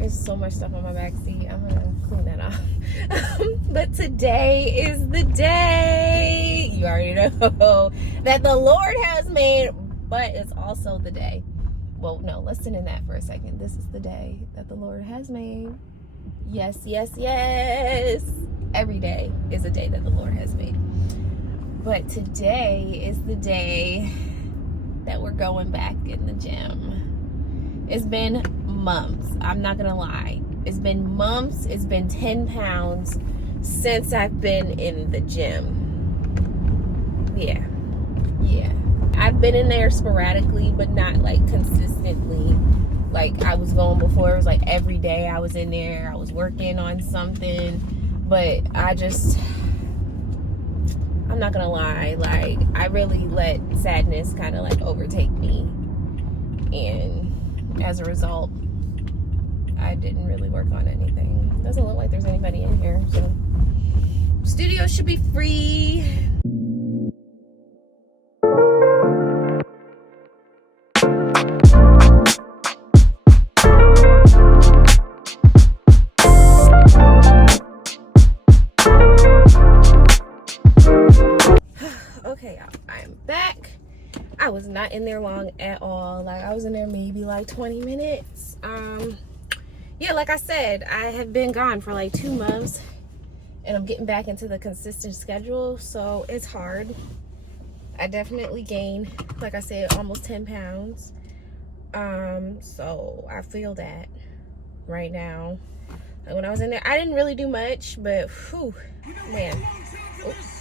There's so much stuff on my back seat. I'm gonna clean that off. But today is the day, you already know, that the Lord has made, but it's also the day. Well, no, listen in that for a second. This is the day that the Lord has made. Yes, yes, yes. Every day is a day that the Lord has made. But today is the day that we're going back in the gym. It's been months. I'm not gonna lie. It's been months. It's been 10 pounds since I've been in the gym. Yeah. I've been in there sporadically, but not like consistently like I was going before. It was like every day I was in there. I was working on something. But I'm not gonna lie, like I really let sadness kind of like overtake me, and as a result I didn't really work on anything. Doesn't look like there's anybody in here, so studio should be free. Okay, y'all, I'm back. I was not in there long at all. Like I was in there maybe like 20 minutes. Yeah, like I said, I have been gone for like 2 months and I'm getting back into the consistent schedule, so it's hard. I definitely gained, like I said, almost 10 pounds. So I feel that right now. Like when I was in there, I didn't really do much, but whew, man. Oops.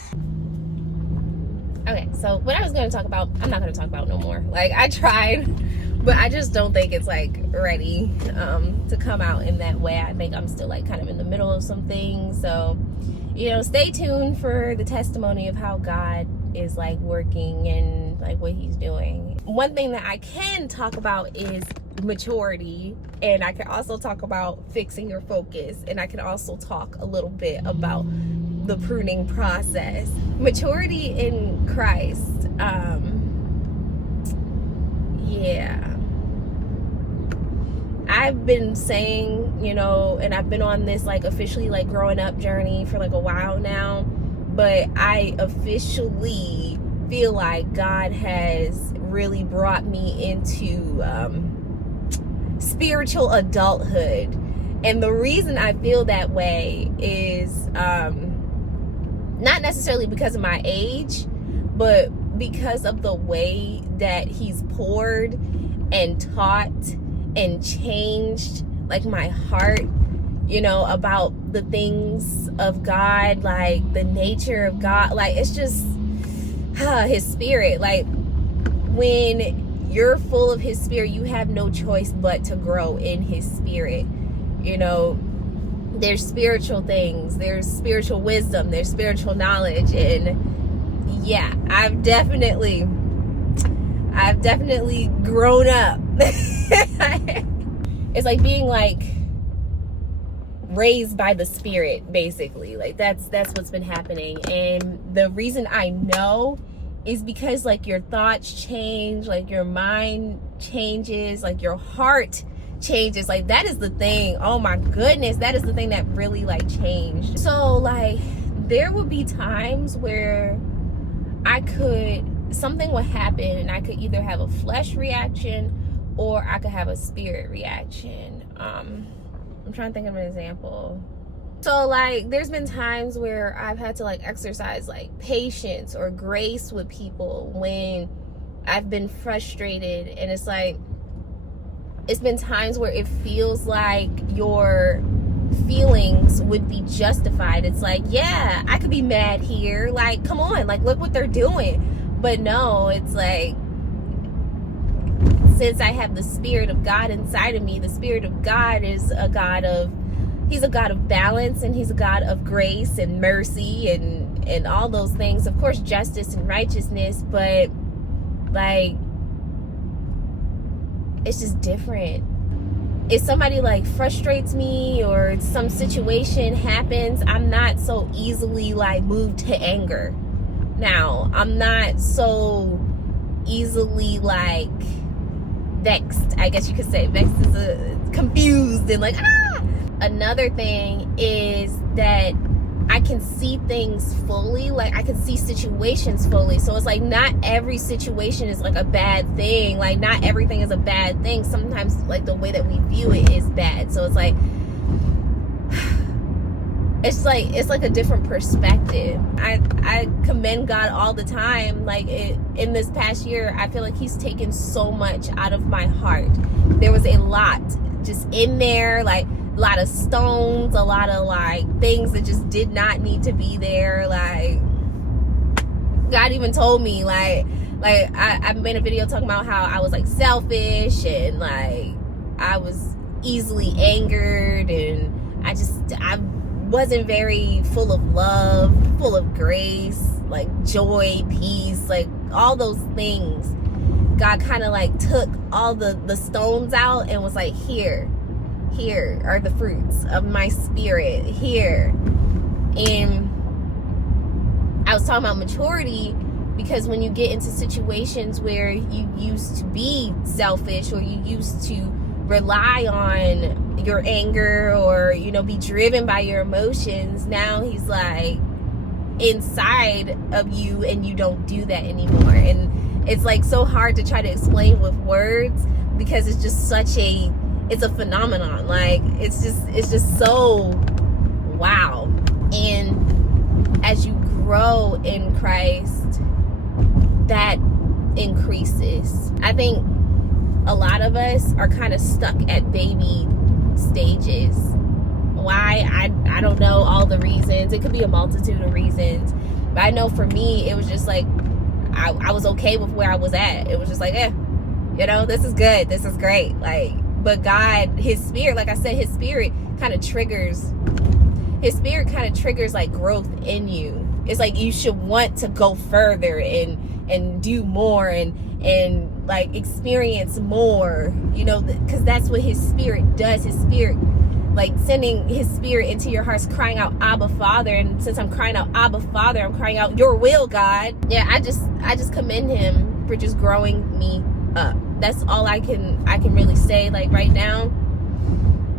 Okay, so what I was going to talk about, I'm not going to talk about no more. Like, I tried, but I just don't think it's, like, ready to come out in that way. I think I'm still, like, kind of in the middle of some things. So, you know, stay tuned for the testimony of how God is, like, working and, like, what he's doing. One thing that I can talk about is maturity, and I can also talk about fixing your focus, and I can also talk a little bit about the pruning process. Maturity in Christ, yeah, I've been saying, you know, and I've been on this like officially like growing up journey for like a while now, but I officially feel like God has really brought me into spiritual adulthood. And the reason I feel that way is not necessarily because of my age, but because of the way that he's poured and taught and changed like my heart, you know, about the things of God, like the nature of God. Like it's just his spirit. Like when you're full of his spirit, you have no choice but to grow in his spirit. You know, there's spiritual things, there's spiritual wisdom, there's spiritual knowledge, and yeah, I've definitely grown up. It's like being like raised by the spirit, basically. Like that's what's been happening. And the reason I know is because like your thoughts change, like your mind changes, like your heart changes. Like that is the thing, oh my goodness, that is the thing that really like changed. So like there would be times where something would happen and I could either have a flesh reaction or I could have a spirit reaction. I'm trying to think of an example. So like there's been times where I've had to like exercise like patience or grace with people when I've been frustrated, and it's like it's been times where it feels like your feelings would be justified. It's like, yeah, I could be mad here. Like, come on, like, look what they're doing. But no, it's like, since I have the Spirit of God inside of me, the Spirit of God is he's a God of balance, and he's a God of grace and mercy and all those things. Of course, justice and righteousness, but like, it's just different. If somebody like frustrates me or some situation happens, I'm not so easily like moved to anger. Now, I'm not so easily like vexed, I guess you could say. Vexed is confused and like, ah. Another thing is that I can see things fully, like I can see situations fully. So it's like not every situation is like a bad thing. Like not everything is a bad thing. Sometimes like the way that we view it is bad. So it's like it's like a different perspective. I commend God all the time. Like in this past year, I feel like he's taken so much out of my heart. There was a lot just in there, like a lot of stones, a lot of like things that just did not need to be there. Like God even told me like I made a video talking about how I was like selfish and like I was easily angered, and I wasn't very full of love, full of grace, like joy, peace, like all those things. God kind of like took all the stones out and was like, here are the fruits of my spirit, here. And I was talking about maturity, because when you get into situations where you used to be selfish, or you used to rely on your anger, or be driven by your emotions, now he's like inside of you and you don't do that anymore. And it's like so hard to try to explain with words, because it's just it's a phenomenon. Like it's just so wow. And as you grow in Christ, that increases. I think a lot of us are kind of stuck at baby stages. Why? I don't know all the reasons. It could be a multitude of reasons. But I know for me, it was just like I was okay with where I was at. It was just like, this is good. This is great. Like, but God, his spirit, like I said, his spirit kind of triggers like growth in you. It's like you should want to go further and do more and like experience more, because that's what his spirit does. His spirit, like sending his spirit into your hearts, crying out, Abba, Father. And since I'm crying out, Abba, Father, I'm crying out, your will, God. Yeah, I just commend him for just growing me up. That's all I can really say. Like right now,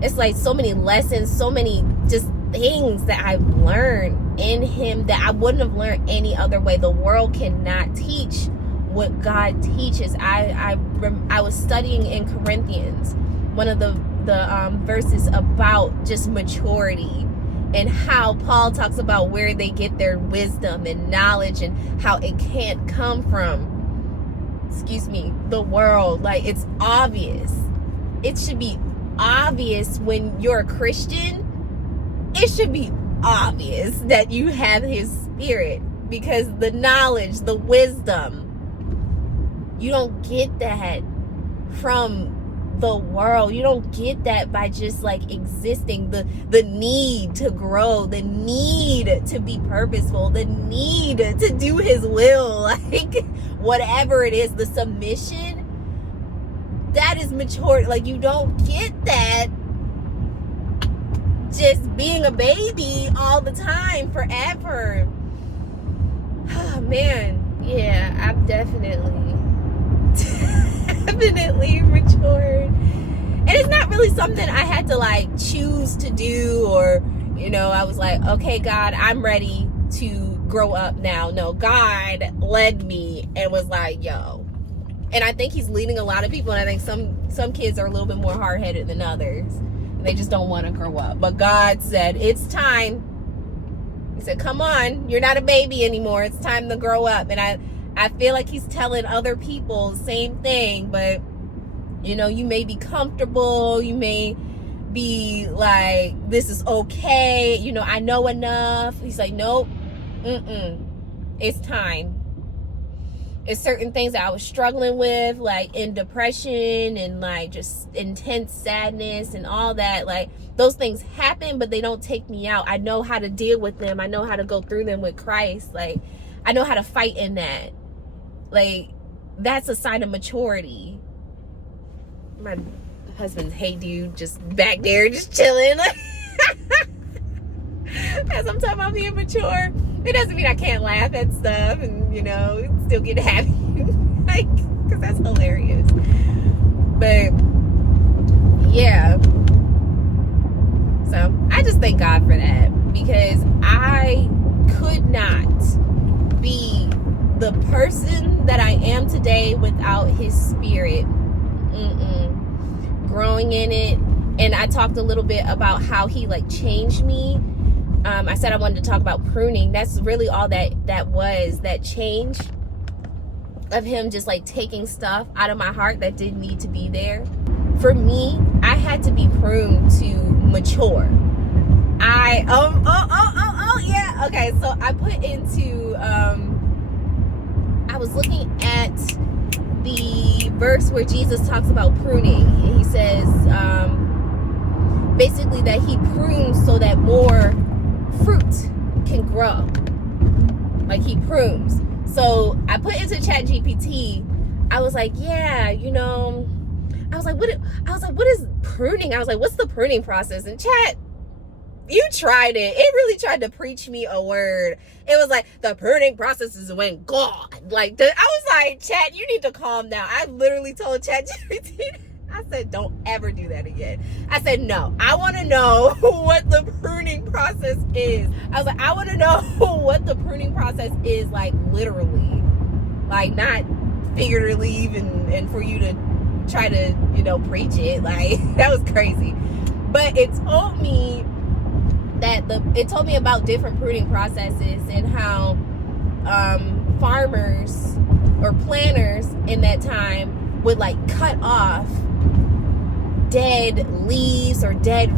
it's like so many lessons, so many just things that I've learned in him that I wouldn't have learned any other way. The world cannot teach what God teaches. I was studying in Corinthians, one of the verses about just maturity, and how Paul talks about where they get their wisdom and knowledge, and how it can't come from the world. Like it's obvious. It should be obvious when you're a Christian. It should be obvious that you have his spirit, because the knowledge, the wisdom, you don't get that from the world. You don't get that by just like existing. The need to grow, the need to be purposeful, the need to do his will, like whatever it is, the submission, that is mature. Like you don't get that just being a baby all the time, forever. Oh man, yeah, I've definitely matured. And it's not really something I had to like choose to do, or I was like, okay, God, I'm ready to grow up now. No, God led me and was like, yo. And I think he's leading a lot of people, and I think some kids are a little bit more hard-headed than others. They just don't want to grow up. But God said, it's time. He said, come on, you're not a baby anymore. It's time to grow up. And I feel like he's telling other people the same thing, but you may be comfortable. You may be like, this is okay. I know enough. He's like, nope. It's time. It's certain things that I was struggling with, like in depression and like just intense sadness and all that. Like those things happen, but they don't take me out. I know how to deal with them. I know how to go through them with Christ. Like I know how to fight in that. Like that's a sign of maturity. My husband's hey dude just back there just chilling. As I'm talking about being mature, it doesn't mean I can't laugh at stuff and still get happy, like, because that's hilarious. But yeah. So I just thank God for that, because I could not be the person that I am today without his spirit. Growing in it. And I talked a little bit about how he like changed me. I said I wanted to talk about pruning. That's really all that was, that change of him just like taking stuff out of my heart that didn't need to be there. For me, I had to be pruned to mature. Yeah. Okay, so I put into I was looking at the verse where Jesus talks about pruning. He says basically that he prunes so that more fruit can grow. Like he prunes. So I put into ChatGPT, I was like, yeah, you know, I was like, what is pruning? I was like, what's the pruning process? And Chat, you tried it. It really tried to preach me a word. It was like, the pruning process is when God, I was like, Chat, you need to calm down. I literally told ChatGPT, I said, don't ever do that again. I said, no, I want to know what the pruning process is. I was like, I want to know what the pruning process is, like literally, like not figuratively, even, and for you to try to, you know, preach it. Like, that was crazy. But it told me about different pruning processes and how farmers or planters in that time would like cut off dead leaves or dead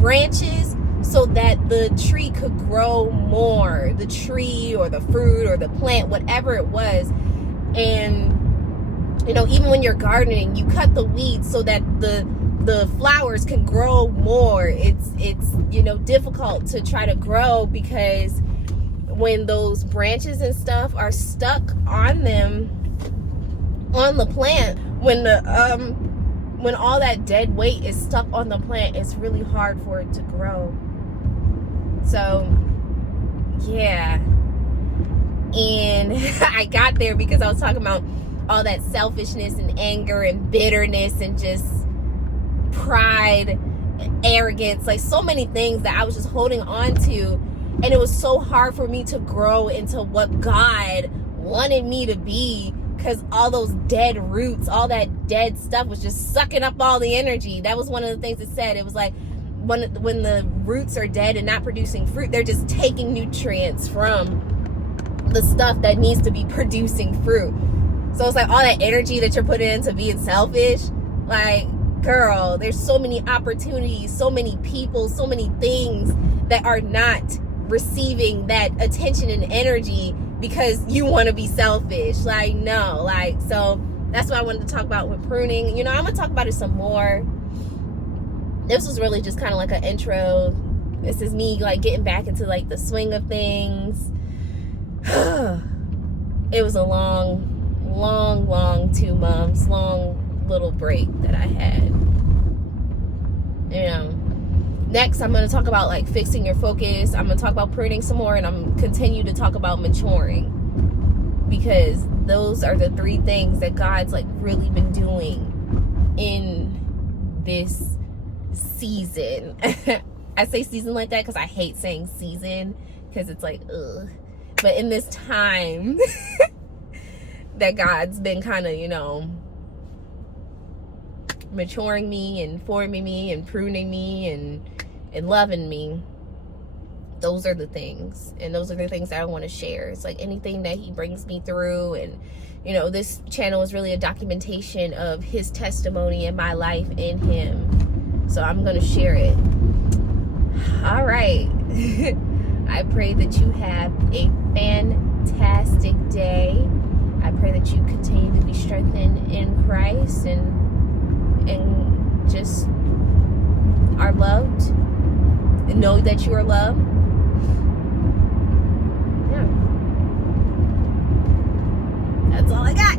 branches so that the tree could grow more, the tree or the fruit or the plant, whatever it was. And you know, even when you're gardening, you cut the weeds so that the flowers can grow more. It's you know, difficult to try to grow, because when those branches and stuff are stuck on them, on the plant, when all that dead weight is stuck on the plant, it's really hard for it to grow. So yeah. And I got there because I was talking about all that selfishness and anger and bitterness and just pride, arrogance, like so many things that I was just holding on to. And it was so hard for me to grow into what God wanted me to be, because all those dead roots, all that dead stuff was just sucking up all the energy. That was one of the things it said. It was like when the roots are dead and not producing fruit, they're just taking nutrients from the stuff that needs to be producing fruit. So it's like all that energy that you're putting into being selfish, like, girl, there's so many opportunities, so many people, so many things that are not receiving that attention and energy because you want to be selfish. Like, no, like, so that's what I wanted to talk about with pruning. You know, I'm gonna talk about it some more. This was really just kind of like an intro. This is me like getting back into like the swing of things. It was a long 2 months, long little break that I had. You know, next I'm going to talk about like fixing your focus. I'm going to talk about pruning some more, and I'm continue to talk about maturing, because those are the 3 things that God's like really been doing in this season. I say season like that because I hate saying season, because it's like, ugh. But in this time that God's been kind of, you know, maturing me and forming me and pruning me and loving me, those are the things. And those are the things that I want to share. It's like anything that he brings me through. And, you know, this channel is really a documentation of his testimony in my life in him. So I'm going to share it. All right. I pray that you have a fantastic day. I pray that you continue to be strengthened in Christ and just are loved, and know that you are loved. Yeah. That's all I got.